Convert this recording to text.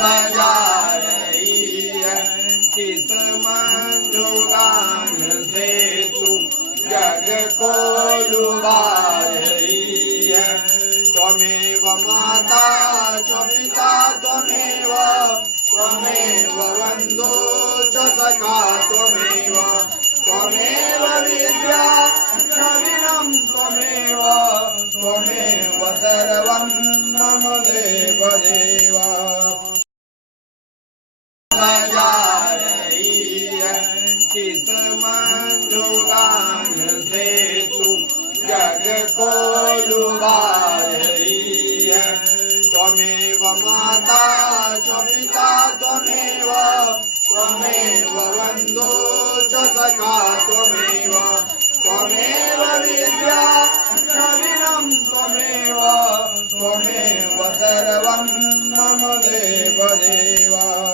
बजा रही है, किस मंजुगान से तू जग को लुभा रही है। त्वमेव माता च पिता त्वमेव, त्वमेव बन्धु च सखा त्वमेव, त्वमेव विद्या द्रविणं त्वमेव, त्वमेव सर्वं मम देव देव। बजा रही है, किस मंजुगान से तू जग को लुभा रही है। त्वमेव माता च पिता त्वमेव, त्वमेव बन्धु च सखा त्वमेव, त्वमेव विद्या द्रविणं त्वमेव, त्वमेव सर्वं मम देव देव।